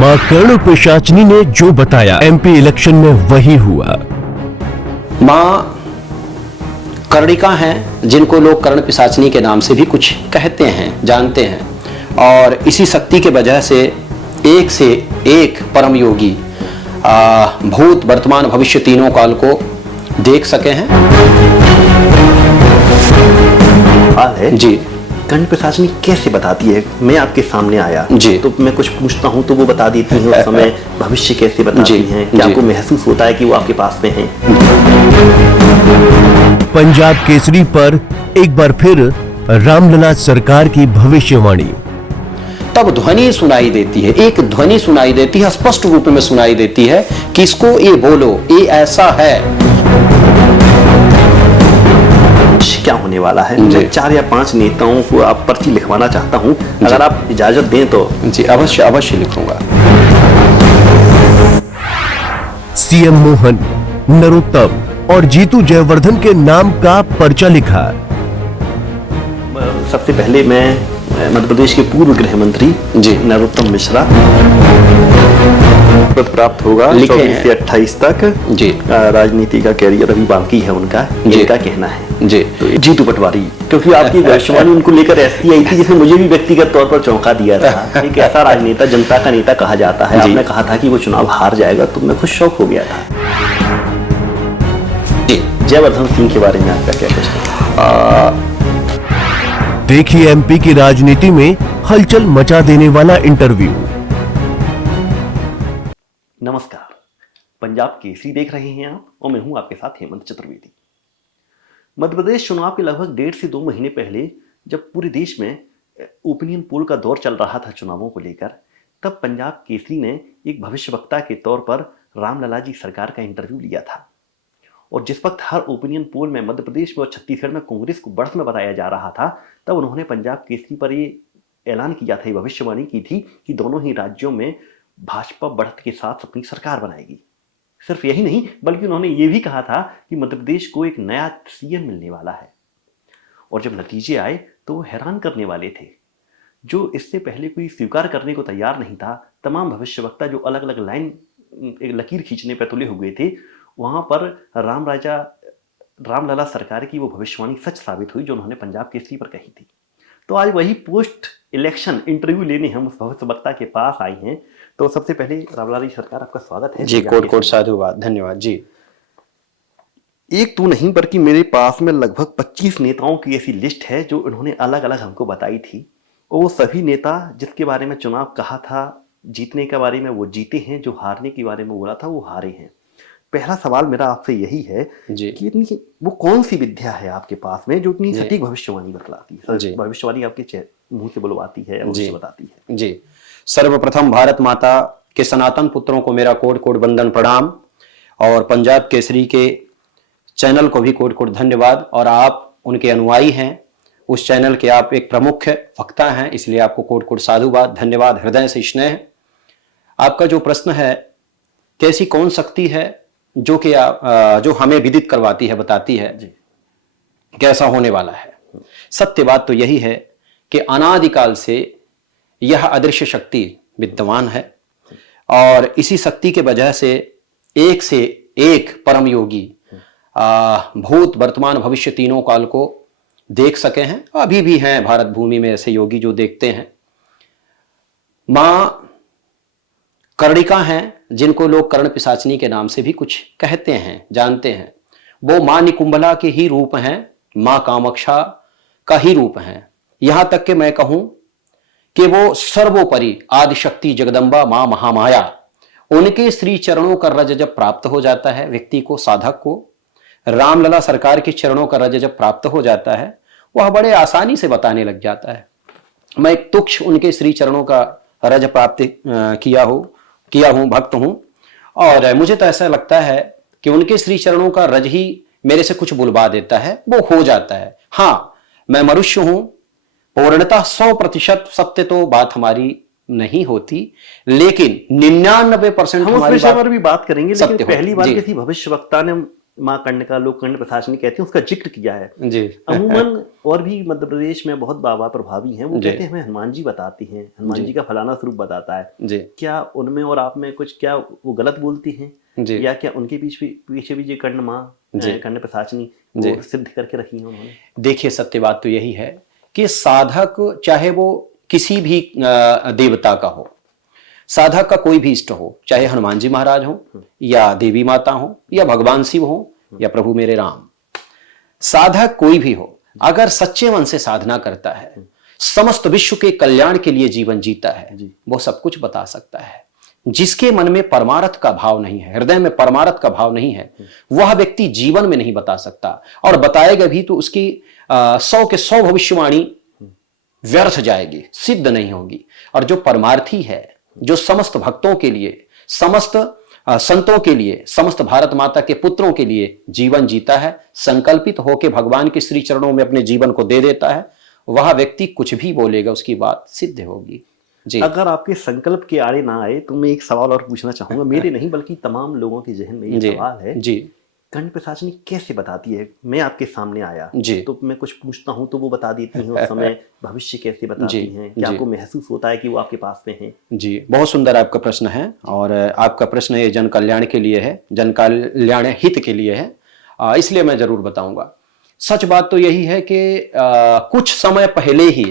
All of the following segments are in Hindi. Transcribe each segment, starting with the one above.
मां कर्ण पिशाचिनी ने जो बताया एमपी इलेक्शन में वही हुआ। मां कर्णिका हैं, जिनको लोग कर्ण पिशाचिनी के नाम से भी कुछ कहते हैं, जानते हैं, और इसी शक्ति के वजह से एक परम योगी भूत वर्तमान भविष्य तीनों काल को देख सके हैं। है जी, कर्ण पिशाचिनी कैसे बताती है? मैं आपके सामने आया जी, तो मैं कुछ पूछता हूँ तो वो बता देती हैं उस समय भविष्य कैसे बताती हैं? क्या आपको महसूस होता है कि वो आपके पास में हैं? पंजाब केसरी पर एक बार फिर रामलला सरकार की भविष्यवाणी। तब ध्वनि सुनाई देती है, एक ध्वनि सुनाई देती है, स्पष्ट रूप में सुनाई देती है कि इसको ये बोलो, ये ऐसा है। क्या होने वाला है? मैं 4 या 5 नेताओं को आप पर्ची लिखवाना चाहता हूं, अगर आप इजाजत दें तो। जी, अवश्य लिखूंगा। सीएम मोहन, नरोत्तम और जीतू जयवर्धन के नाम का पर्चा लिखा। सबसे पहले मैं मध्य प्रदेश के पूर्व गृह मंत्री जी नरोत्तम मिश्रा पद प्राप्त होगा 24 से 28 तक। जी, राजनीति का कैरियर अभी बाकी है उनका, जिनका कहना है जी तो जीतू पटवारी, क्योंकि आपकी भविष्यवाणी उनको लेकर ऐसी आई थी जिसने मुझे भी व्यक्तिगत तौर पर चौंका दिया था। एक ऐसा राजनेता, जनता का नेता कहा जाता है, आपने कहा था कि वो चुनाव हार जाएगा तो मैं खुद शौक हो गया था। जयवर्धन सिंह के बारे में आपका क्या कुछ? देखिए एमपी की राजनीति में हलचल मचा देने वाला इंटरव्यू। नमस्कार, पंजाब केसरी देख रहे हैं आप और मैं हूं आपके साथ हेमंत चतुर्वेदी। मध्य प्रदेश चुनाव के लगभग 1.5 से 2 महीने पहले जब पूरे देश में ओपिनियन पोल का दौर चल रहा था चुनावों को लेकर, तब पंजाब केसरी ने एक भविष्यवक्ता के तौर पर रामलला जी सरकार का इंटरव्यू लिया था। और जिस वक्त हर ओपिनियन पोल में मध्य प्रदेश में और छत्तीसगढ़ में कांग्रेस को बढ़त में बताया जा रहा था, तब उन्होंने पंजाब केसरी पर ये ऐलान किया था, ये भविष्यवाणी की थी कि दोनों ही राज्यों में भाजपा बढ़त के साथ अपनी सरकार बनाएगी। सिर्फ यही नहीं, बल्कि उन्होंने ये भी कहा था कि मध्य प्रदेश को एक नया सीएम मिलने वाला है। और जब नतीजे आए तो वो हैरान करने वाले थे। जो इससे पहले कोई स्वीकार करने को तैयार नहीं था, तमाम भविष्यवक्ता जो अलग अलग लाइन, एक लकीर खींचने पर तुले हुए थे, वहां पर रामलला सरकार की वो भविष्यवाणी सच साबित हुई जो उन्होंने पंजाब केसरी पर कही थी। तो आज वही पोस्ट इलेक्शन इंटरव्यू लेने हम उस भविष्यवक्ता के पास आए हैं। तो सबसे पहले रामलला जी सरकार, आपका स्वागत है जी। कोट साधुवाद, धन्यवाद जी। एक तो नहीं बल्कि मेरे पास में लगभग 25 नेताओं की ऐसी लिस्ट है जो उन्होंने अलग अलग हमको बताई थी, और वो सभी नेता जिसके बारे में चुनाव कहा था जीतने के बारे में वो जीते हैं, जो हारने के बारे में बोला था वो हारे हैं। पहला सवाल मेरा आपसे यही है कि इतनी वो कौन सी विद्या है आपके पास में जो इतनी सटीक भविष्यवाणी बतलाती है, भविष्यवाणी आपके मुंह से बुलवाती है, मुंह से बताती है? जी, सर्वप्रथम भारत माता के सनातन पुत्रों को मेरा कोट कोट वंदन प्रणाम, और पंजाब केसरी के चैनल को भी कोट कोट धन्यवाद। और आप उनके अनुयायी हैं, उस चैनल के आप एक प्रमुख वक्ता हैं, इसलिए आपको कोट कोट साधुवाद, धन्यवाद, हृदय से स्नेह। आपका जो प्रश्न है, कैसी कौन शक्ति है जो हमें विदित करवाती है, बताती है कैसा होने वाला है। सत्य बात तो यही है कि अनादिकाल से यह अदृश्य शक्ति विद्यमान है, और इसी शक्ति के वजह से एक परम योगी भूत वर्तमान भविष्य तीनों काल को देख सके हैं। अभी भी हैं भारत भूमि में ऐसे योगी जो देखते हैं। मां कर्णिका हैं, जिनको लोग कर्ण पिशाचिनी के नाम से भी कुछ कहते हैं, जानते हैं। वो मां निकुंभला के ही रूप हैं, मां कामाक्षा का ही रूप हैं। यहां तक कि मैं कहूं कि वो सर्वोपरि आदिशक्ति जगदम्बा मां महामाया, उनके श्री चरणों का रज जब प्राप्त हो जाता है व्यक्ति को, साधक को, रामलला सरकार के चरणों का रज जब प्राप्त हो जाता है, वह बड़े आसानी से बताने लग जाता है। मैं एक तुच्छ उनके श्री चरणों का रज प्राप्त किया हूं, भक्त हूं, और मुझे तो ऐसा लगता है कि उनके श्री चरणों का रज ही मेरे से कुछ बुलवा देता है, वो हो जाता है। हाँ, मैं मनुष्य हूं, पूर्णतः 100% सत्य तो बात हमारी नहीं होती, लेकिन 99% हम उस विषय पर भी बात करेंगे। लेकिन पहली बार किसी भविष्यवक्ता ने माँ कर्णिका, लोग कर्ण प्रसाशनी कहते हैं, उसका जिक्र किया है। जी अमूमन और भी मध्य प्रदेश में बहुत बाबा प्रभावी हैं, वो जी। कहते हैं हमें हनुमान जी बताती हैं, हनुमान जी। जी का फलाना स्वरूप बताता है। जी क्या उनमें और आप में कुछ, क्या वो गलत बोलती हैं, जी या क्या उनके पीछे भी ये कर्ण माँ, जी। कर्ण प्रसाशनी जी। वो सिद्ध करके रखी है उन्होंने? देखिए, सत्य बात तो यही है कि साधक चाहे वो किसी भी देवता का हो, साधक का कोई भी इष्ट हो, चाहे हनुमान जी महाराज हो या देवी माता हो या भगवान शिव हो या प्रभु मेरे राम, साधक कोई भी हो, अगर सच्चे मन से साधना करता है, समस्त विश्व के कल्याण के लिए जीवन जीता है, वो सब कुछ बता सकता है। जिसके मन में परमार्थ का भाव नहीं है, हृदय में परमार्थ का भाव नहीं है, वह व्यक्ति जीवन में नहीं बता सकता, और बताएगा भी तो उसकी 100 के 100 भविष्यवाणी व्यर्थ जाएगी, सिद्ध नहीं होगी। और जो परमार्थी है, जो समस्त भक्तों के लिए, समस्त संतों के लिए, समस्त भारत माता के पुत्रों के लिए जीवन जीता है, संकल्पित होकर भगवान के श्री चरणों में अपने जीवन को दे देता है, वह व्यक्ति कुछ भी बोलेगा उसकी बात सिद्ध होगी। जी। अगर आपके संकल्प के आड़े ना आए तो मैं एक सवाल और पूछना चाहूंगा, मेरे नहीं बल्कि तमाम लोगों के जहन में ये जी सवाल है, जी कर्ण प्रसाशनी कैसे बताती है? मैं आपके सामने आया जी तो मैं कुछ पूछता हूँ तो वो बता देती हैं, उस समय भविष्य कैसे बताती जी, हैं? क्या जी। आपको महसूस होता है कि वो आपके पास में हैं? जी, बहुत सुंदर आपका प्रश्न है, और आपका प्रश्न ये जन कल्याण के लिए है, जन कल्याण हित के लिए है, इसलिए मैं जरूर बताऊंगा। सच बात तो यही है कि कुछ समय पहले ही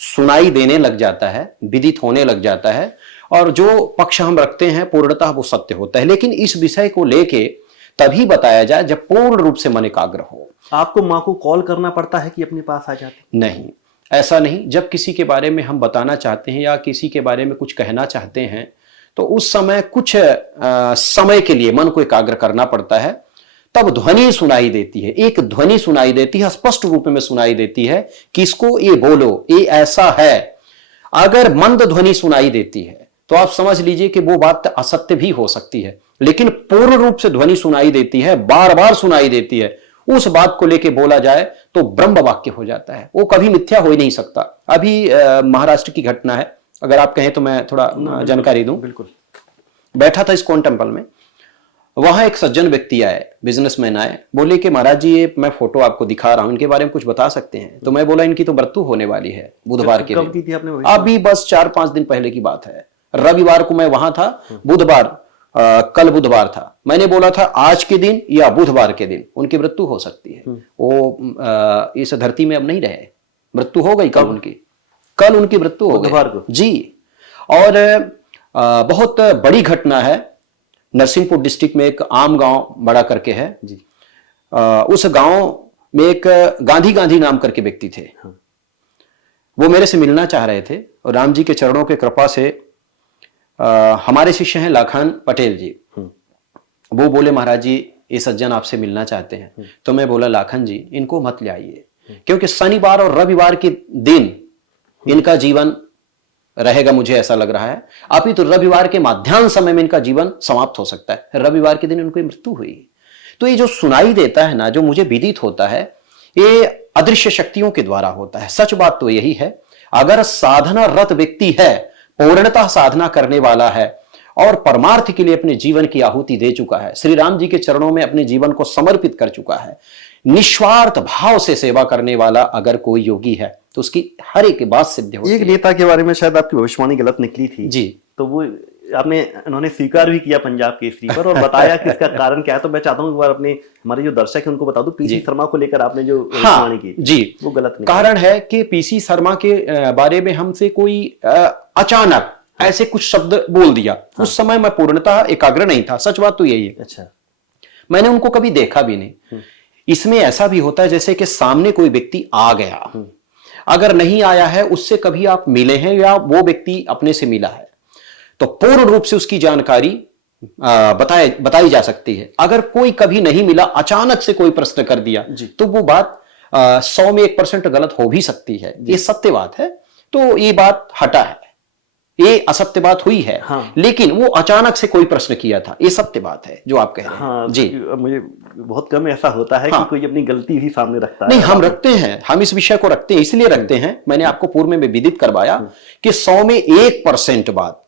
सुनाई देने लग जाता है, विदित होने लग जाता है, और जो पक्ष हम रखते हैं पूर्णतः वो सत्य होता है। लेकिन इस विषय को लेके तभी बताया जाए जब पूर्ण रूप से मन एकाग्र हो। आपको माँ को कॉल करना पड़ता है कि अपने पास आ जाते? नहीं, ऐसा नहीं। जब किसी के बारे में हम बताना चाहते हैं या किसी के बारे में कुछ कहना चाहते हैं, तो उस समय कुछ समय के लिए मन को एकाग्र करना पड़ता है, तब ध्वनि सुनाई देती है, एक ध्वनि सुनाई देती है, स्पष्ट रूप में सुनाई देती है कि इसको ये बोलो, ये ऐसा है। अगर मंद ध्वनि सुनाई देती है तो आप समझ लीजिए कि वो बात असत्य भी हो सकती है, लेकिन पूर्ण रूप से ध्वनि सुनाई देती है, बार बार सुनाई देती है, उस बात को लेके बोला जाए तो ब्रह्म वाक्य हो जाता है, वो कभी मिथ्या हो ही नहीं सकता। अभी महाराष्ट्र की घटना है, अगर आप कहें तो मैं थोड़ा जानकारी दूं। बिल्कुल। बैठा था इस्कॉन टेम्पल में, वहां एक सज्जन व्यक्ति आए, बिजनेसमैन आए, बोले कि महाराज जी ये मैं फोटो आपको दिखा रहा हूं, इनके बारे में कुछ बता सकते हैं? तो मैं बोला इनकी तो मृत्यु होने वाली है बुधवार के कब की दिन। थी आपने? अभी बस 4-5 दिन पहले की बात है, रविवार को मैं वहां था, बुधवार कल बुधवार था। मैंने बोला था आज के दिन या बुधवार के दिन उनकी मृत्यु हो सकती है। वो इस धरती में अब नहीं रहे, मृत्यु हो गई कल उनकी, कल उनकी मृत्यु हो बुधवार गई को जी। और बहुत बड़ी घटना है, नरसिंहपुर डिस्ट्रिक्ट में एक आम गांव बड़ा करके है जी। उस गांव में एक गांधी नाम करके व्यक्ति थे। वो मेरे से मिलना चाह रहे थे, और राम जी के चरणों के कृपा से हमारे शिष्य हैं लाखान पटेल जी, वो बोले महाराज जी ये सज्जन आपसे मिलना चाहते हैं। तो मैं बोला लाखन जी इनको मत ले आइए, क्योंकि शनिवार और रविवार के दिन इनका जीवन रहेगा, मुझे ऐसा लग रहा है। अभी तो रविवार के मध्याह्न समय में इनका जीवन समाप्त हो सकता है, रविवार के दिन इनकी मृत्यु हुई। तो ये जो सुनाई देता है ना, जो मुझे विदित होता है, ये अदृश्य शक्तियों के द्वारा होता है। सच बात तो यही है, अगर साधना रत व्यक्ति है, पूर्णतः साधना करने वाला है और परमार्थ के लिए अपने जीवन की आहुति दे चुका है, श्री राम जी के चरणों में अपने जीवन को समर्पित कर चुका है, निस्वार्थ भाव से सेवा करने वाला अगर कोई योगी है तो उसकी हर एक बात सिद्ध होती है। एक नेता के बारे में शायद आपकी भविष्यवाणी गलत निकली थी जी, तो वो उन्होंने स्वीकार भी किया पंजाब केसरी पर, और बताया कि इसका कारण क्या है। तो मैं चाहता हूँ एक बार अपने हमारे जो दर्शक है उनको बता दूं, पीसी शर्मा को लेकर आपने जो भविष्यवाणी की जी, वो गलत निकला। कारण है कि पीसी शर्मा के बारे में हमसे कोई अचानक ऐसे कुछ शब्द बोल दिया। उस समय मैं पूर्णतः एकाग्र नहीं था, सच बात तो यही है। अच्छा, मैंने उनको कभी देखा भी नहीं। इसमें ऐसा भी होता है जैसे कि सामने कोई व्यक्ति आ गया, अगर नहीं आया है उससे कभी आप मिले हैं या वो व्यक्ति अपने से मिला है, तो पूर्ण रूप से उसकी जानकारी बताई जा सकती है। अगर कोई कभी नहीं मिला, अचानक से कोई प्रश्न कर दिया, तो वो बात 100 में 1% गलत हो भी सकती है। ये सत्य बात है, तो ये बात हटा है, ये असत्य बात हुई है। हाँ। लेकिन वो अचानक से कोई प्रश्न किया था, ये सत्य बात है जो आप कह रहे हैं। हाँ, जी, मुझे बहुत कम ऐसा होता है कि कोई अपनी गलती भी सामने रखता है। नहीं, हम रखते हैं, हम इस विषय को रखते हैं, इसलिए रखते हैं। मैंने आपको पूर्व में विदित करवाया कि 100 में 1% बात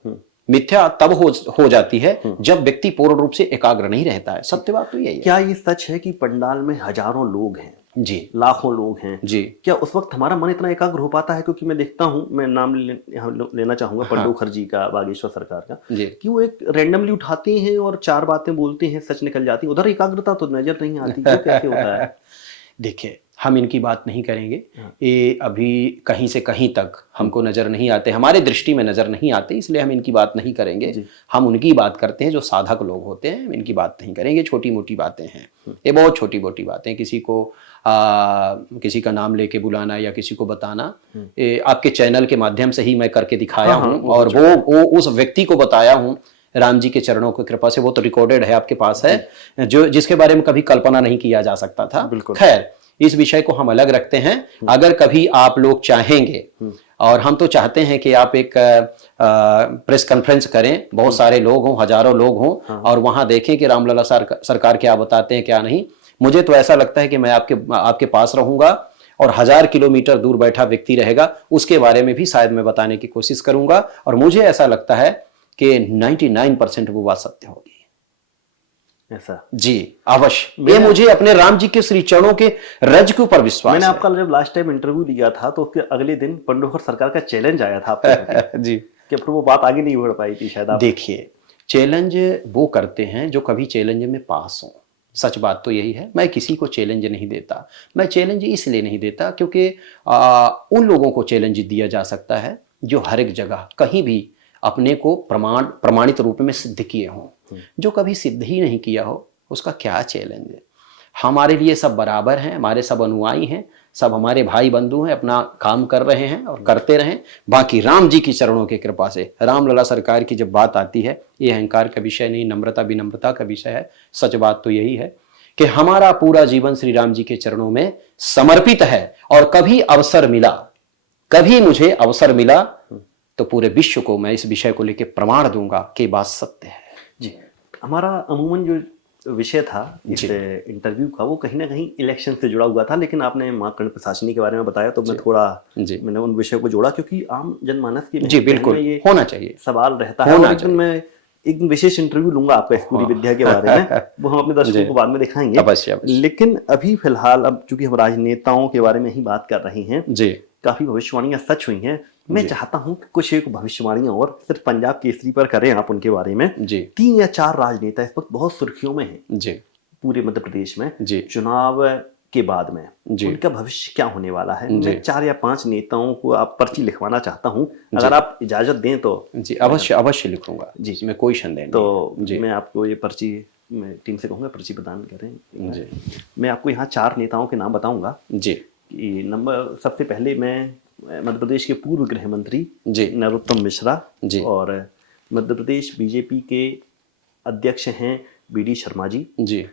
मिथ्या तब हो जाती है जब व्यक्ति पूर्ण रूप से एकाग्र नहीं रहता है। सत्य बात तो यही है। क्या ये सच है कि पंडाल में हजारों लोग हैं, जी, लाखों लोग हैं जी, क्या उस वक्त हमारा मन इतना एकाग्र हो पाता है? क्योंकि मैं देखता हूँ, मैं नाम यहाँ लेना चाहूंगा पंडोखर जी का, बागेश्वर सरकार का, जी, कि वो एक रैंडमली उठाते हैं और चार बातें बोलते हैं, सच निकल जाती है। उधर एकाग्रता तो नजर नहीं आती, क्यों, कैसे होता है? देखिए, हम इनकी बात नहीं करेंगे। हाँ। ये अभी कहीं से कहीं तक हमको नजर नहीं आते, हमारे दृष्टि में नजर नहीं आते, इसलिए हम इनकी बात नहीं करेंगे। जी। हम उनकी बात करते हैं जो साधक लोग होते हैं, हम इनकी बात नहीं करेंगे। छोटी मोटी बातें हैं ये, बहुत छोटी मोटी बातें। किसी का नाम लेके बुलाना या किसी को बताना, ये आपके चैनल के माध्यम से ही मैं करके दिखाया हाँ, हूँ, और वो उस व्यक्ति को बताया हूँ राम जी के चरणों की कृपा से। वो तो रिकॉर्डेड है, आपके पास है, जो जिसके बारे में कभी कल्पना नहीं किया जा सकता था। बिल्कुल। खैर, इस विषय को हम अलग रखते हैं। अगर कभी आप लोग चाहेंगे, और हम तो चाहते हैं कि आप एक प्रेस कॉन्फ्रेंस करें, बहुत सारे लोग हों, हजारों लोग हों, और वहां देखें कि रामलला सरकार क्या बताते हैं क्या नहीं। मुझे तो ऐसा लगता है कि मैं आपके पास रहूंगा, और 1000 किलोमीटर दूर बैठा व्यक्ति रहेगा, उसके बारे में भी शायद मैं बताने की कोशिश करूंगा। और मुझे ऐसा लगता है कि 99% वो बात सत्य होगी। ऐसा? जी, अवश्य। ये मुझे अपने राम जी के श्री चरणों के रज के ऊपर विश्वास मैंने है। आपका जब लास्ट टाइम इंटरव्यू लिया था तो उसके अगले दिन पंडोखर सरकार का चैलेंज आया था आपके प्रति, जी, कि फिर वो बात आगे नहीं बढ़ पाई थी शायद। आप देखिए, चैलेंज वो करते हैं जो कभी चैलेंज में पास हो। सच बात तो यही है। मैं किसी को चैलेंज नहीं देता। मैं चैलेंज इसलिए नहीं देता क्योंकि उन लोगों को चैलेंज दिया जा सकता है जो हर एक जगह कहीं भी अपने को प्रमाणित रूप में सिद्ध किए हों। जो कभी सिद्ध ही नहीं किया हो, उसका क्या चैलेंज है? हमारे लिए सब बराबर हैं, हमारे सब अनुयायी हैं, सब हमारे भाई बंधु हैं, अपना काम कर रहे हैं और करते रहें। बाकी राम जी की चरणों की कृपा से, रामलला सरकार की जब बात आती है, ये अहंकार का विषय नहीं, नम्रता विनम्रता का विषय है। सच बात तो यही है कि हमारा पूरा जीवन श्री राम जी के चरणों में समर्पित है। और कभी मुझे अवसर मिला तो पूरे विश्व को मैं इस विषय को लेकर प्रमाण दूंगा कि बात सत्य है। जी, हमारा अमूमन जो विषय था इस इंटरव्यू का, वो कहीं ना कहीं इलेक्शन से जुड़ा हुआ था, लेकिन आपने मां कर्ण प्रशासनी के बारे में बताया तो मैंने उन विषयों को जोड़ा, क्योंकि आम जनमानस की जी बिल्कुल ये होना चाहिए, सवाल रहता है। और मैं एक दिन विशेष इंटरव्यू लूंगा आपका इस पूरी विद्या के बारे में, वो हम अपने दर्शकों को बाद में दिखाएंगे। अवश्य। लेकिन अभी फिलहाल, अब चूंकि हम राजनेताओं के बारे में ही बात कर रहे हैं, काफी भविष्यवाणियां सच हुई हैं। मैं चाहता हूं कि कुछ एक भविष्यवाणियां और सिर्फ पंजाब केसरी पर करें आप उनके बारे में। 3 या 4 राजनेता इस वक्त बहुत सुर्खियों में हैं पूरे मध्य प्रदेश में चुनाव के बाद में। उनका भविष्य क्या होने वाला है? मैं 4 या 5 नेताओं को आप पर्ची लिखवाना चाहता हूं, अगर आप इजाजत दें तो। जी अवश्य लिखूंगा जी, इसमें कोई संदेह नहीं। तो मैं आपको ये पर्ची, मैं टीम से कहूंगा पर्ची प्रदान करें जी। मैं आपको यहाँ 4 नेताओं के नाम बताऊंगा जी। नंबर सबसे पहले मैं मध्य प्रदेश के पूर्व गृह मंत्री नरोत्तम मिश्रा जी, और मध्य प्रदेश बीजेपी के अध्यक्ष हैं BD शर्मा जी जी।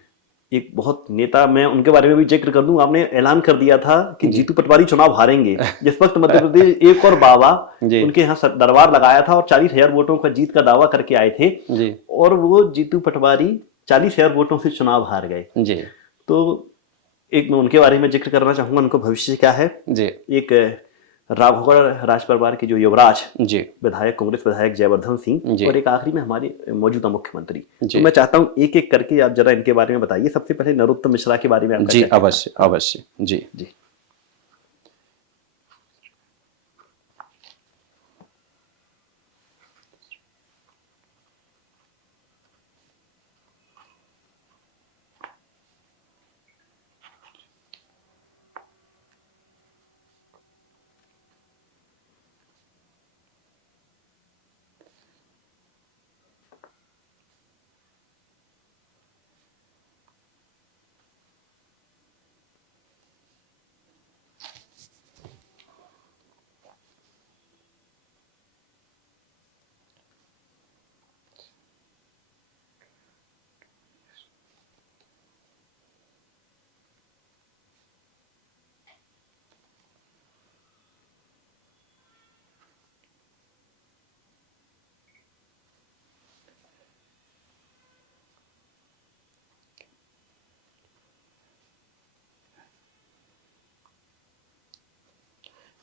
एक बहुत नेता, मैं उनके बारे में भी जिक्र कर दूं, आपने ऐलान कर दिया था कि जीतू पटवारी चुनाव हारेंगे। जिस वक्त मध्य प्रदेश एक और बाबा उनके यहाँ दरबार लगाया था और 40,000 वोटों का जीत का दावा करके आए थे जी, और वो जीतू पटवारी 40,000 वोटों से चुनाव हार गए जी। तो एक मैं उनके बारे में जिक्र करना चाहूंगा, उनको भविष्य क्या है जी। एक राघौगढ़ राज परिवार के जो युवराज जी, विधायक, कांग्रेस विधायक जयवर्धन सिंह, और एक आखिरी में हमारे मौजूदा मुख्यमंत्री। तो मैं चाहता हूं एक एक करके आप जरा इनके बारे में बताइए। सबसे पहले नरोत्तम मिश्रा के बारे में जी। अवश्य जी जी।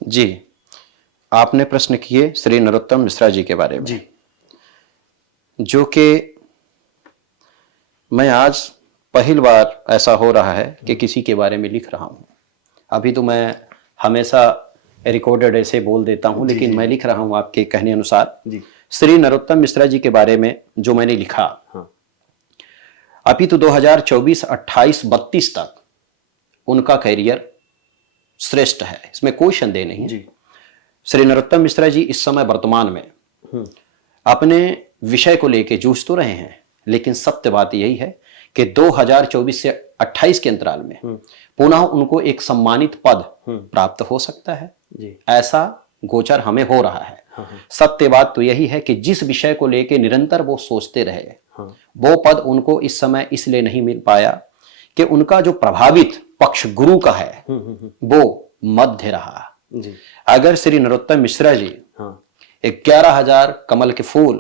जी, आपने प्रश्न किए श्री नरोत्तम मिश्रा जी के बारे में जी। जो कि मैं आज पहली बार ऐसा हो रहा है कि किसी के बारे में लिख रहा हूँ। अभी तो मैं हमेशा रिकॉर्डेड ऐसे बोल देता हूँ, लेकिन मैं लिख रहा हूँ आपके कहने अनुसार जी। श्री नरोत्तम मिश्रा जी के बारे में जो मैंने लिखा, हाँ। अभी तो 2024, 28, 32 तक उनका कैरियर श्रेष्ठ है, इसमें कोई संदेह नहीं। जी। श्री नरोत्तम मिश्रा जी इस समय वर्तमान में अपने विषय को लेकर जूझ तो रहे हैं, लेकिन सत्य बात यही है कि 2024 से 28 के अंतराल में पुनः उनको एक सम्मानित पद प्राप्त हो सकता है। जी। ऐसा गोचर हमें हो रहा है। सत्य बात तो यही है कि जिस विषय को लेकर निरंतर वो सोचते रहे, वो पद उनको इस समय इसलिए नहीं मिल पाया कि उनका जो प्रभावित पक्ष गुरु का है वो मध्य रहा। जी। अगर श्री नरोत्तम मिश्रा जी हाँ। 11,000 कमल के फूल,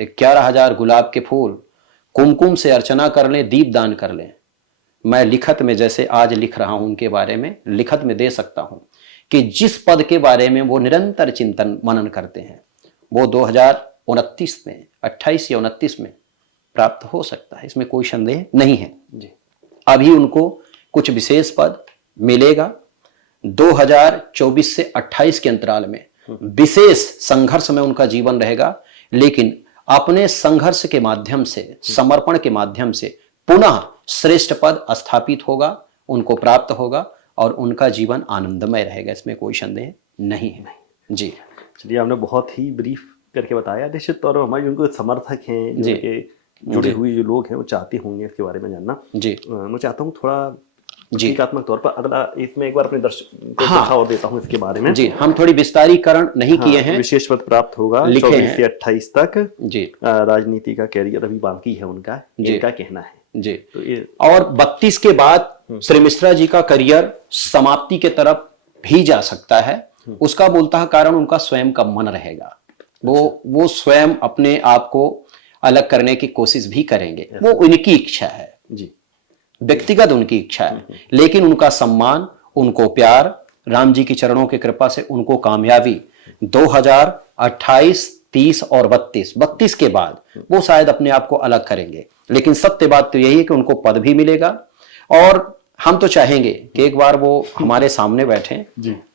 11,000 गुलाब के फूल, कुमकुम से अर्चना कर लें, दीप दान कर लें, मैं लिखत में जैसे आज लिख रहा हूं उनके बारे में लिखत में दे सकता हूं कि जिस पद के बारे में वो निरंतर चिंतन मनन करते हैं वो 2029 में, 28 या 29 में प्राप्त हो सकता है, इसमें कोई संदेह नहीं है। जी। अभी उनको कुछ विशेष पद मिलेगा। 2024 से 28 के अंतराल में विशेष संघर्ष में उनका जीवन रहेगा, लेकिन अपने संघर्ष के माध्यम से, समर्पण के माध्यम से पुनः श्रेष्ठ पद स्थापित होगा, उनको प्राप्त होगा और उनका जीवन आनंदमय रहेगा, इसमें कोई संदेह नहीं है। जी। चलिए, आपने बहुत ही ब्रीफ करके बताया। निश्चित तौर पर हमारे उनको समर्थक हैं, जो के जुड़े हुए जो लोग हैं, वो चाहते होंगे इसके बारे में जानना। जी। मैं चाहता हूँ थोड़ा जी एकात्मक तौर पर अगला इसमें एक बार अपने दर्शकों को दिखा और देता हूँ इसके बारे में। जी, हम थोड़ी विस्तारीकरण नहीं किए हैं। विशेष पद प्राप्त होगा 24 से 28 तक। जी। राजनीति का कैरियर अभी बाकी है उनका, इनका कहना है। जी। तो ये और 32 के बाद श्री मिश्रा जी का करियर समाप्ति के तरफ भी जा सकता है। उसका बोलता कारण उनका स्वयं का मन रहेगा, वो स्वयं अपने आप को अलग करने की कोशिश भी करेंगे, वो उनकी इच्छा है। जी। व्यक्तिगत उनकी इच्छा है, लेकिन उनका सम्मान, उनको प्यार, राम जी की चरणों की कृपा से उनको कामयाबी 2028, 30 और 32 के बाद वो शायद अपने आप को अलग करेंगे। लेकिन सत्य बात तो यही है कि उनको पद भी मिलेगा और हम तो चाहेंगे कि एक बार वो हमारे सामने बैठे,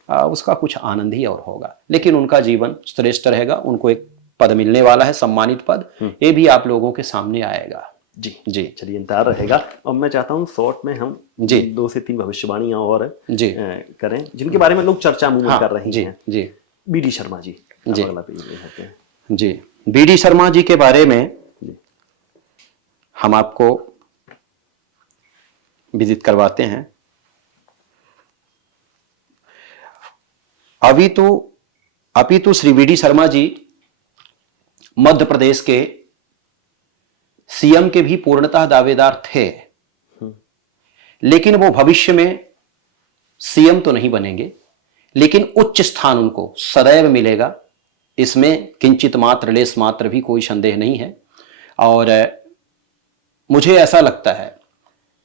उसका कुछ आनंद ही और होगा। लेकिन उनका जीवन श्रेष्ठ रहेगा, उनको एक पद मिलने वाला है, सम्मानित पद, ये भी आप लोगों के सामने आएगा। जी। जी। चलिए, इंतजार रहेगा। और मैं चाहता हूँ शॉर्ट में हम 2 से 3 भविष्यवाणियां और करें, जिनके बारे में लोग चर्चा मुंह कर रहे हैं। जी। बीडी शर्मा जी। जी। अगला पेज ले सकते हैं। जी। बीडी शर्मा जी के बारे में हम आपको विदित करवाते हैं। अभी तो श्री बीडी शर्मा जी मध्य प्रदेश के सीएम के भी पूर्णतः दावेदार थे, लेकिन वो भविष्य में सीएम तो नहीं बनेंगे, लेकिन उच्च स्थान उनको सदैव मिलेगा, इसमें किंचित मात्र लेस मात्र भी कोई संदेह नहीं है। और मुझे ऐसा लगता है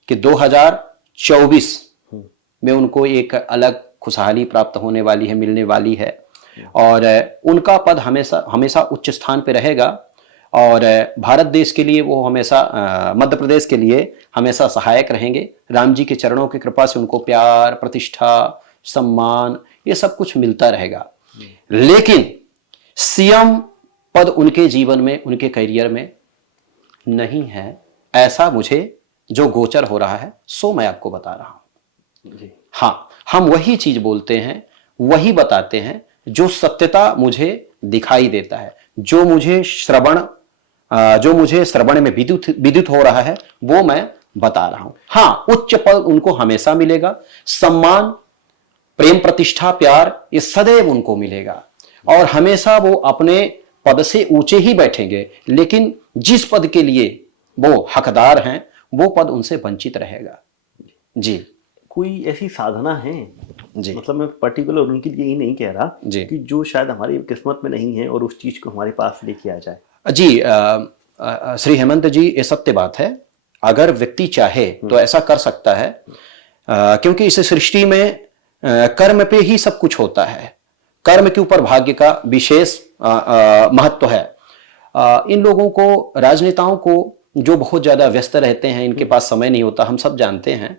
कि 2024 में उनको एक अलग खुशहाली प्राप्त होने वाली है, मिलने वाली है, और उनका पद हमेशा उच्च स्थान पे रहेगा और भारत देश के लिए वो हमेशा, मध्य प्रदेश के लिए हमेशा सहायक रहेंगे। राम जी के चरणों की कृपा से उनको प्यार, प्रतिष्ठा, सम्मान, ये सब कुछ मिलता रहेगा। लेकिन सीएम पद उनके जीवन में, उनके करियर में नहीं है, ऐसा मुझे जो गोचर हो रहा है सो मैं आपको बता रहा हूं। हाँ, हम वही चीज बोलते हैं, वही बताते हैं जो सत्यता मुझे दिखाई देता है, जो मुझे श्रवण में विद्युत हो रहा है, वो मैं बता रहा हूं। हाँ, उच्च पद उनको हमेशा मिलेगा, सम्मान, प्रेम, प्रतिष्ठा, प्यार, ये सदैव उनको मिलेगा और हमेशा वो अपने पद से ऊंचे ही बैठेंगे, लेकिन जिस पद के लिए वो हकदार हैं वो पद उनसे वंचित रहेगा। जी। कोई ऐसी साधना है जी, मतलब मैं पर्टिकुलर उनके लिए ही नहीं कह रहा जी, कि जो शायद हमारी किस्मत में नहीं है और उस चीज को हमारे पास लेके आ जाए? जी, श्री हेमंत जी, ये सत्य बात है। अगर व्यक्ति चाहे तो ऐसा कर सकता है, क्योंकि इस सृष्टि में कर्म पे ही सब कुछ होता है। कर्म के ऊपर भाग्य का विशेष महत्व है। इन लोगों को, राजनेताओं को, जो बहुत ज्यादा व्यस्त रहते हैं, इनके पास समय नहीं होता, हम सब जानते हैं,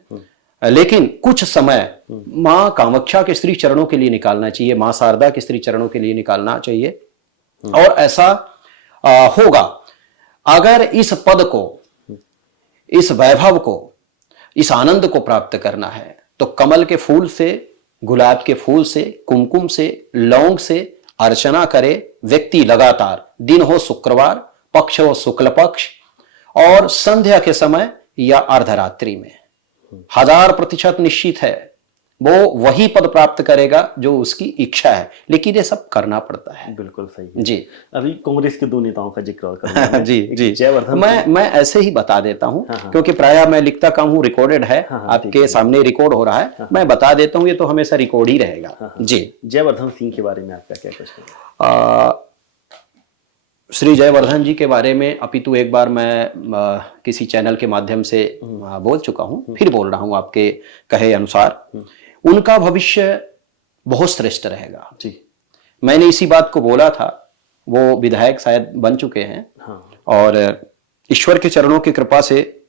लेकिन कुछ समय माँ कामाख्या के श्री चरणों के लिए निकालना चाहिए, माँ शारदा के श्री चरणों के लिए निकालना चाहिए। और ऐसा होगा अगर इस पद को, इस वैभव को, इस आनंद को प्राप्त करना है, तो कमल के फूल से, गुलाब के फूल से, कुमकुम से, लौंग से अर्चना करे व्यक्ति लगातार। दिन हो शुक्रवार, पक्ष हो शुक्ल पक्ष, और संध्या के समय या अर्धरात्रि में 1000% निश्चित है वो वही पद प्राप्त करेगा जो उसकी इच्छा है। लेकिन ये सब करना पड़ता है। बिल्कुल सही है। जी। अभी कांग्रेस के 2 नेताओं का जिक्र और करूंगा मैं। जी जी। जयवर्धन, मैं ऐसे ही बता देता हूं, हाँ। क्योंकि प्रायः मैं लिखता कम हूं, रिकॉर्डेड है, हाँ, आपके सामने रिकॉर्ड हो रहा है, मैं बता देता हूं, ये तो हमेशा रिकॉर्ड ही रहेगा। जी। जयवर्धन सिंह के बारे में आपका क्या कुछ है? श्री जयवर्धन जी के बारे में अपितु एक बार मैं किसी चैनल के माध्यम से बोल चुका हूं, फिर बोल रहा हूं आपके कहे अनुसार। उनका भविष्य बहुत श्रेष्ठ रहेगा। जी। मैंने इसी बात को बोला था, वो विधायक शायद बन चुके हैं। हाँ। और ईश्वर के चरणों की कृपा से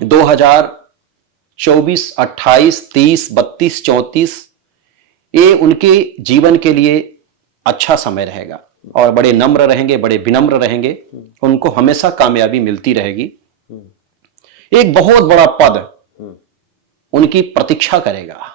2024, 28, 30, 32, 34 ये उनके जीवन के लिए अच्छा समय रहेगा, और बड़े नम्र रहेंगे, बड़े विनम्र रहेंगे, उनको हमेशा कामयाबी मिलती रहेगी। एक बहुत बड़ा पद उनकी प्रतीक्षा करेगा,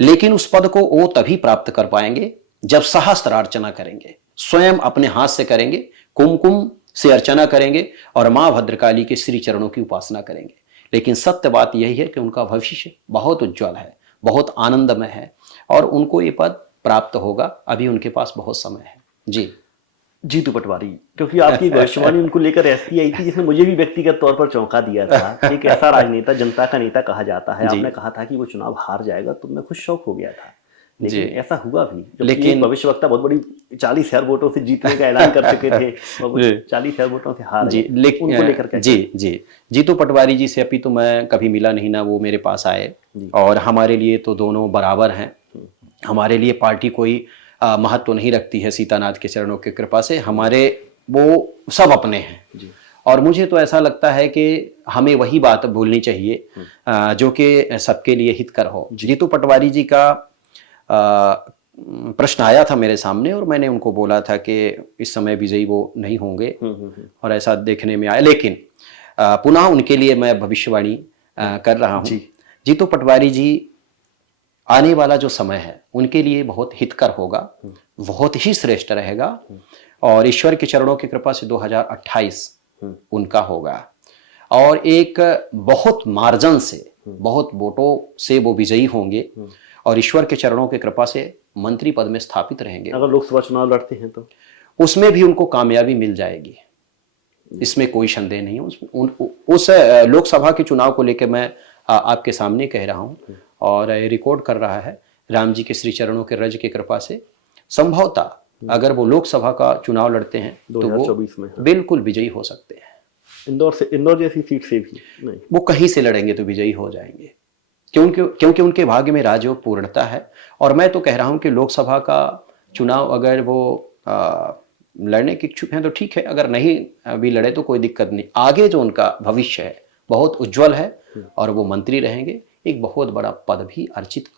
लेकिन उस पद को वो तभी प्राप्त कर पाएंगे जब सहस्त्र अर्चना करेंगे, स्वयं अपने हाथ से करेंगे, कुमकुम से अर्चना करेंगे और मां भद्रकाली के श्री चरणों की उपासना करेंगे। लेकिन सत्य बात यही है कि उनका भविष्य बहुत उज्जवल है, बहुत आनंदमय है, और उनको ये पद प्राप्त होगा। अभी उनके पास बहुत समय है। जी। जीतू पटवारी, क्योंकि आपकी भविष्यवाणी उनको लेकर ऐसी आई थी जिसने मुझे भी व्यक्तिगत तौर पर चौंका दिया था। एक ऐसा राजनेता, जनता का नेता कहा जाता है, आपने कहा था कि वो चुनाव हार जाएगा, तो मैं खुद शौक हो गया था, लेकिन ऐसा हुआ भी। लेकिन भविष्यवक्ता बहुत बड़ी 40,000 वोटों से जीतने का ऐलान कर चुके थे, 40,000 वोटों से हार गए। उनको लेकर क्या? जी। जीतू पटवारी जी से अभी तो मैं कभी मिला नहीं ना, वो मेरे पास आए, और हमारे लिए तो दोनों बराबर हैं। हमारे लिए पार्टी कोई महत्व नहीं रखती है, सीतानाथ के चरणों की कृपा से हमारे वो सब अपने हैं। और मुझे तो ऐसा लगता है कि हमें वही बात बोलनी चाहिए जो कि सबके लिए हितकर हो। जीतू पटवारी जी का प्रश्न आया था मेरे सामने, और मैंने उनको बोला था कि इस समय विजयी वो नहीं होंगे, और ऐसा देखने में आया। लेकिन पुनः उनके लिए मैं भविष्यवाणी कर रहा हूँ। जीतू पटवारी जी, आने वाला जो समय है उनके लिए बहुत हितकर होगा, बहुत ही श्रेष्ठ रहेगा, और ईश्वर के चरणों की कृपा से 2028 उनका होगा, और एक बहुत मार्जिन से, बहुत वोटों से वो विजयी होंगे, और ईश्वर के चरणों की कृपा से मंत्री पद में स्थापित रहेंगे। अगर लोकसभा चुनाव लड़ते हैं तो उसमें भी उनको कामयाबी मिल जाएगी, इसमें कोई संदेह नहीं। उस लोकसभा के चुनाव को लेकर मैं आपके सामने कह रहा हूं, और रिकॉर्ड कर रहा है राम जी के श्री चरणों के रज की कृपा से। संभवतः अगर वो लोकसभा का चुनाव लड़ते हैं तो 2024 में बिल्कुल विजयी हो सकते हैं। इंदौर जैसी सीट से भी नहीं, वो कहीं से लड़ेंगे तो विजयी हो जाएंगे, क्योंकि उनके भाग्य में राजयोग पूर्णता है। और मैं तो कह रहा हूं कि लोकसभा का चुनाव अगर वो लड़ने के इच्छुक हैं तो ठीक है, अगर नहीं भी लड़े तो कोई दिक्कत नहीं। आगे जो उनका भविष्य है बहुत उज्जवल है, और वो मंत्री रहेंगे, एक बहुत बड़ा पद भी अर्जित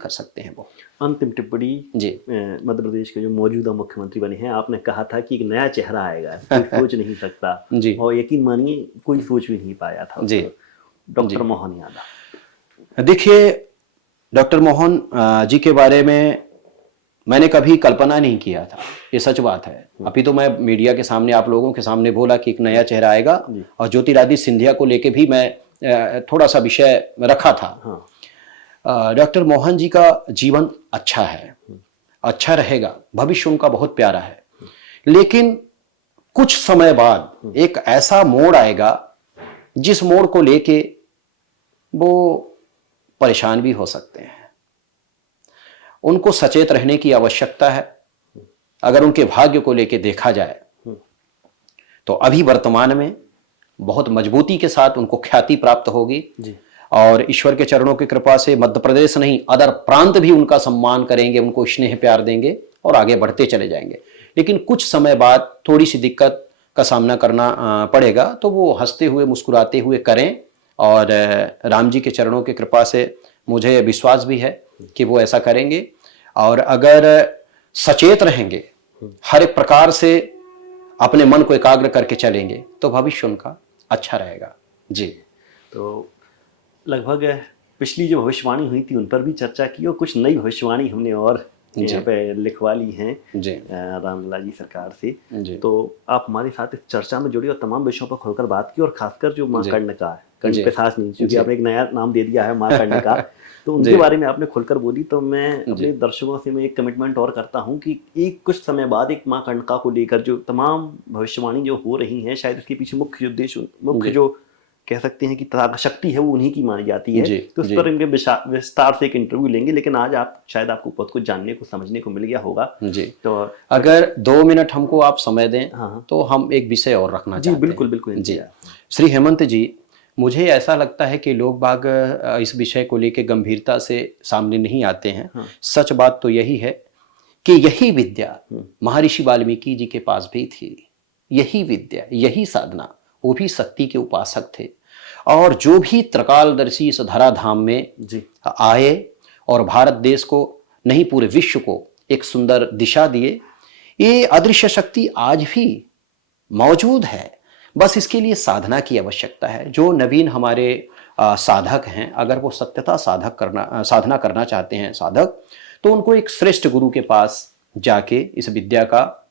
कर सकते हैं वो। अंतिम टिप्पणी जी। मध्य प्रदेश के जो मौजूदा मुख्यमंत्री बने हैं, आपने कहा था कि एक नया चेहरा आएगा, कोई सोच नहीं सकता जी। और यकीन मानिए कोई सोच भी नहीं पाया था जी। डॉक्टर मोहन यादव। देखिए, डॉक्टर मोहन जी के बारे में मैंने कभी कल्पना नहीं किया था, ये सच बात है। अभी तो मैं मीडिया के सामने, आप लोगों के सामने बोला कि एक नया चेहरा आएगा, और ज्योतिरादित्य सिंधिया को लेके भी मैं थोड़ा सा विषय रखा था। हाँ। डॉक्टर मोहन जी का जीवन अच्छा है, अच्छा रहेगा, भविष्य उनका बहुत प्यारा है। लेकिन कुछ समय बाद एक ऐसा मोड़ आएगा जिस मोड़ को लेके वो परेशान भी हो सकते हैं। उनको सचेत रहने की आवश्यकता है। अगर उनके भाग्य को लेके देखा जाए तो अभी वर्तमान में बहुत मजबूती के साथ उनको ख्याति प्राप्त होगी जी। और ईश्वर के चरणों की कृपा से मध्य प्रदेश नहीं, अदर प्रांत भी उनका सम्मान करेंगे, उनको स्नेह प्यार देंगे और आगे बढ़ते चले जाएंगे। लेकिन कुछ समय बाद थोड़ी सी दिक्कत का सामना करना पड़ेगा, तो वो हंसते हुए मुस्कुराते हुए करें। और राम जी के चरणों की कृपा से मुझे विश्वास भी है कि वो ऐसा करेंगे। और अगर सचेत रहेंगे, हर एक प्रकार से अपने मन को एकाग्र करके चलेंगे, तो भविष्य उनका अच्छा रहेगा। जी। तो लगभग पिछली जो भविष्यवाणी हुई थी उन पर भी चर्चा की, और कुछ नई भविष्यवाणी हमने और यहाँ पे लिखवा ली हैं जी। रामलला जी सरकार से। जी। तो आप हमारे साथ इस चर्चा में जुड़ी और तमाम विषयों पर खुलकर बात की, और खासकर जो माँ जी। कर्णिका है, जी। कर्ण पे सांस नहीं, क्योंकि जी। आपने एक नया नाम दे दिया है माँ कर्णिका, तो उनके जी। बारे में आपने खुलकर बोली। तो मैं अपने जी। दर्शकों से मैं एक कमिटमेंट और करता हूँ कि एक कुछ समय बाद एक माँ कर्णिका को लेकर जो तमाम भविष्यवाणी जो हो रही है, शायद इसके पीछे मुख्य उद्देश्य, मुख्य जी। जो कह सकते हैं कि शक्ति है, वो उन्हीं की मानी जाती है। जी। तो उस जी। पर इनके विस्तार से एक इंटरव्यू लेंगे, लेकिन आज आप शायद आपको बहुत कुछ जानने को समझने को मिल गया होगा। जी। तो अगर 2 मिनट हमको आप समय दें, हाँ। तो हम एक विषय और रखना जी, चाहते हैं। बिल्कुल बिल्कुल जी। इंतजार। श्री हेमंत जी, मुझे ऐसा लगता है कि लोग बाग इस विषय को लेकर गंभीरता से सामने नहीं आते हैं। हाँ। सच बात तो यही है कि यही विद्या महर्षि वाल्मीकि जी के पास भी थी। यही विद्या, यही साधना, वो भी शक्ति के उपासक थे। और जो भी त्रिकालदर्शी इस धराधाम में जी। आए और भारत देश को, नहीं पूरे विश्व को एक सुंदर दिशा दिए, ये अदृश्य शक्ति आज भी मौजूद है। बस इसके लिए साधना की आवश्यकता है। जो नवीन हमारे साधक हैं, अगर वो सत्यता साधना करना चाहते हैं साधक, तो उनको एक श्रेष्ठ गुरु के पास जाके इस विद्या का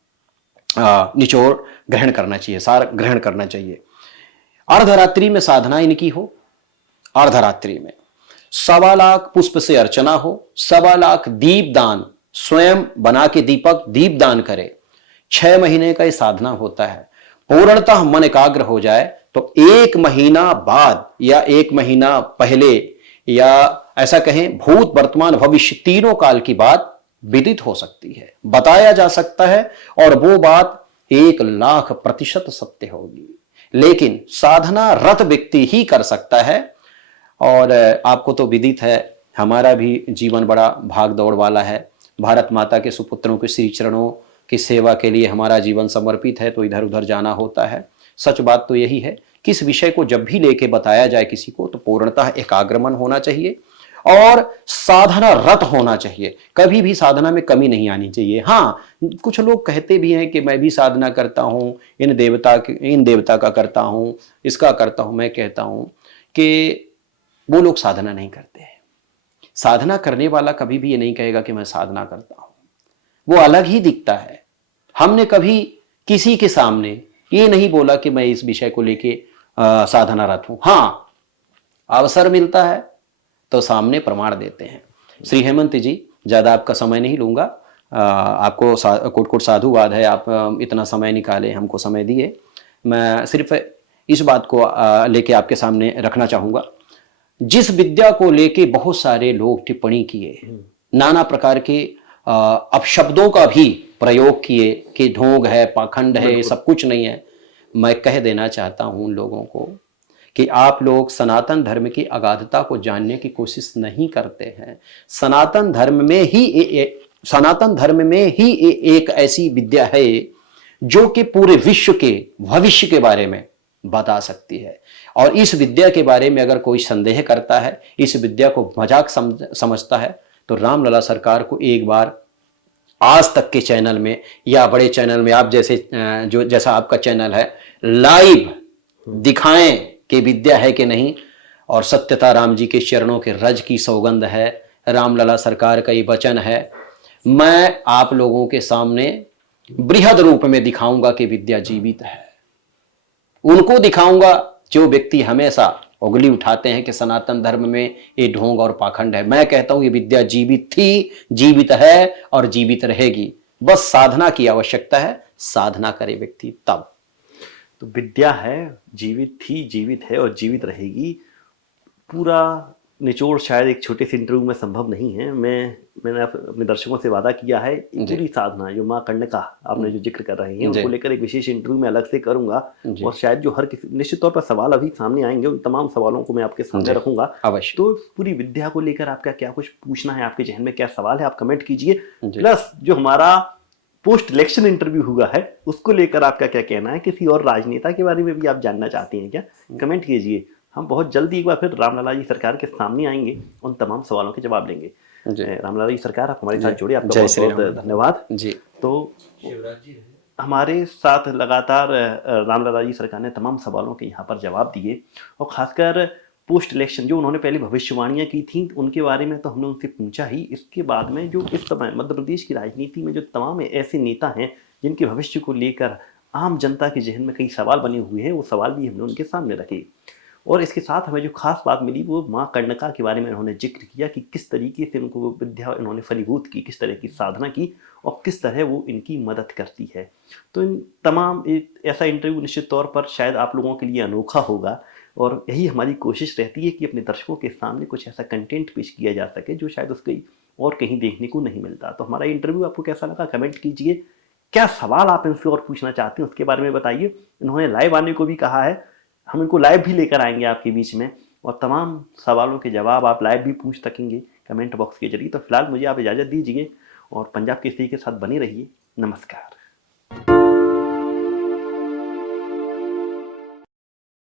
निचोड़ ग्रहण करना चाहिए, सार ग्रहण करना चाहिए। अर्धरात्रि में साधना इनकी हो, अर्धरात्रि में 1.25 लाख पुष्प से अर्चना हो, 1.25 लाख दीप दान, स्वयं बना के दीपक दीप दान करे। 6 महीने का ये साधना होता है। पूर्णतः मन एकाग्र हो जाए तो 1 महीना बाद या 1 महीना पहले, या ऐसा कहें भूत वर्तमान भविष्य तीनों काल की बात विदित हो सकती है, बताया जा सकता है, और वो बात 1,00,000% सत्य होगी। लेकिन साधना रत व्यक्ति ही कर सकता है। और आपको तो विदित है, हमारा भी जीवन बड़ा भाग दौड़ वाला है। भारत माता के सुपुत्रों के श्री चरणों की सेवा के लिए हमारा जीवन समर्पित है, तो इधर उधर जाना होता है। सच बात तो यही है कि इस विषय को जब भी लेके बताया जाए किसी को, तो पूर्णतः एकाग्रमन होना चाहिए और साधना रत होना चाहिए। कभी भी साधना में कमी नहीं आनी चाहिए। हाँ, कुछ लोग कहते भी हैं कि मैं भी साधना करता हूँ, इन देवता का करता हूँ, इसका करता हूँ। मैं कहता हूँ कि वो लोग साधना नहीं करते हैं। साधना करने वाला कभी भी ये नहीं कहेगा कि मैं साधना करता हूँ, वो अलग ही दिखता है। हमने कभी किसी के सामने ये नहीं बोला कि मैं इस विषय को लेके साधनारत हूं। हाँ, अवसर मिलता है तो सामने प्रमाण देते हैं। श्री हेमंत जी, ज्यादा आपका समय नहीं लूंगा। आपको कोट कोट साधुवाद है, आप इतना समय निकाले, हमको समय दिए। मैं सिर्फ इस बात को लेके आपके सामने रखना चाहूंगा। जिस विद्या को लेके बहुत सारे लोग टिप्पणी किए, नाना प्रकार के अपशब्दों का भी प्रयोग किए कि ढोंग है, पाखंड है, ये सब कुछ नहीं है। मैं कह देना चाहता हूं उन लोगों को कि आप लोग सनातन धर्म की अगाधता को जानने की कोशिश नहीं करते हैं। सनातन धर्म में ही एक ऐसी विद्या है जो कि पूरे विश्व के भविष्य के बारे में बता सकती है। और इस विद्या के बारे में अगर कोई संदेह करता है, इस विद्या को मजाक समझता है, तो रामलला सरकार को एक बार आज तक के चैनल में या बड़े चैनल में, आप जैसे जैसा आपका चैनल है, लाइव दिखाएं कि विद्या है कि नहीं। और सत्यता राम जी के चरणों के रज की सौगंध है, रामलला सरकार का ये वचन है। मैं आप लोगों के सामने बृहद रूप में दिखाऊंगा कि विद्या जीवित है। उनको दिखाऊंगा जो व्यक्ति हमेशा उंगली उठाते हैं कि सनातन धर्म में ये ढोंग और पाखंड है। मैं कहता हूं ये विद्या जीवित थी, जीवित है और जीवित रहेगी। बस साधना की आवश्यकता है, साधना करे व्यक्ति तब। तो विद्या है, जीवित थी, जीवित है और जीवित रहेगी। पूरा निचोड़ शायद एक छोटे से इंटरव्यू में संभव नहीं है। मैंने अपने दर्शकों से वादा किया है, पूरी साधना जो माँ कर्णिका आपने जो जिक्र कर रहे हैं उनको लेकर एक विशेष इंटरव्यू मैं अलग से करूंगा। और शायद जो हर किसी, निश्चित तौर पर सवाल अभी सामने आएंगे, उन तमाम सवालों को मैं आपके सामने रखूंगा अवश्य। तो पूरी विद्या को लेकर आपका क्या कुछ पूछना है, आपके जहन में क्या सवाल है, आप कमेंट कीजिए। प्लस जो हमारा पोस्ट इलेक्शन इंटरव्यू हुआ है उसको लेकर आपका क्या कहना है? किसी और राजनेता के बारे में भी आप जानना चाहते हैं क्या? कमेंट कीजिए। हम बहुत जल्दी एक बार फिर रामलला जी सरकार के सामने आएंगे, उन तमाम सवालों के जवाब लेंगे। रामलला जी सरकार, आप हमारे साथ जुड़े, आपका बहुत बहुत धन्यवाद जी। तो हमारे साथ लगातार रामलला जी सरकार ने तमाम सवालों के यहाँ पर जवाब दिए, और खासकर पोस्ट इलेक्शन जो उन्होंने पहले भविष्यवाणियां की थी उनके बारे में तो हमने उनसे पूछा ही। इसके बाद में जो इस समय मध्य प्रदेश की राजनीति में जो तमाम ऐसे नेता हैं जिनके भविष्य को लेकर आम जनता के जहन में कई सवाल बने हुए हैं, वो सवाल भी हमने उनके सामने रखे। और इसके साथ हमें जो खास बात मिली वो माँ कर्णिका के बारे में उन्होंने जिक्र किया कि किस तरीके से उनको विद्या इन्होंने फलीभूत की, किस तरह की साधना की और किस तरह वो इनकी मदद करती है। तो इन तमाम ऐसा इंटरव्यू निश्चित तौर पर शायद आप लोगों के लिए अनोखा होगा, और यही हमारी कोशिश रहती है कि अपने दर्शकों के सामने कुछ ऐसा कंटेंट पेश किया जा सके जो शायद उसके और कहीं देखने को नहीं मिलता। तो हमारा इंटरव्यू आपको कैसा लगा कमेंट कीजिए। क्या सवाल आप इनसे और पूछना चाहते हैं उसके बारे में बताइए। इन्होंने लाइव आने को भी कहा है, हम इनको लाइव भी लेकर आएंगे आपके बीच में, और तमाम सवालों के जवाब आप लाइव भी पूछ सकेंगे कमेंट बॉक्स के जरिए। तो फिलहाल मुझे आप इजाज़त दीजिए और पंजाब केसरी के साथ बने रहिए। नमस्कार।